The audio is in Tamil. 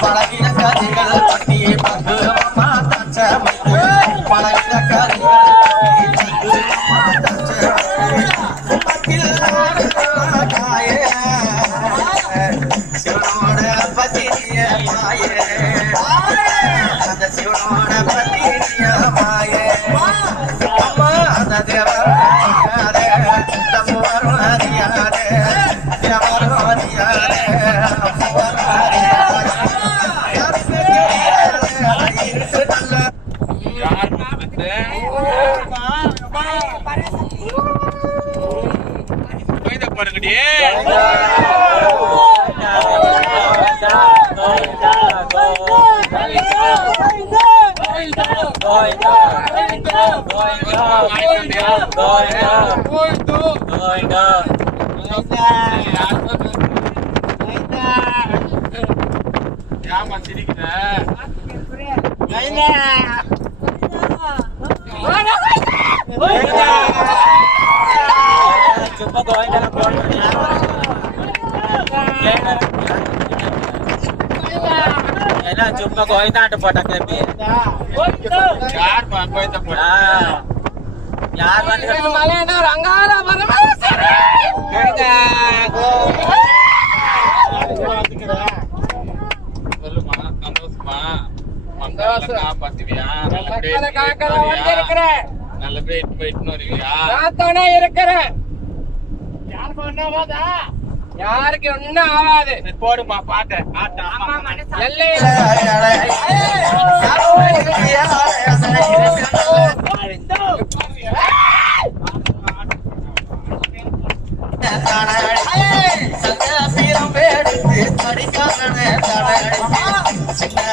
பழகின கதைகள் பட்டி பங்கு பழகின கதைகள் சிவனோட பத்தினிய மாயே அந்த சிவனோட பத்தினிய மாயே அம்மா அந்த தேவரும் தம்முவரும் அறியாதே தேவரும் அறியாதே cuma kau itu ada pada kebi. Jar, bangkau itu pada. Jar, bangkau. Malah na ranggara, mana sih? Kita, Kalau mana, kalau semua, mangga apa sih ya? Kalau bed noriya. Ratona irukkara. Yar konna vada. யாருக்கு ஒண்ணும் ஆகாது போடுமா பாட்டு சின்ன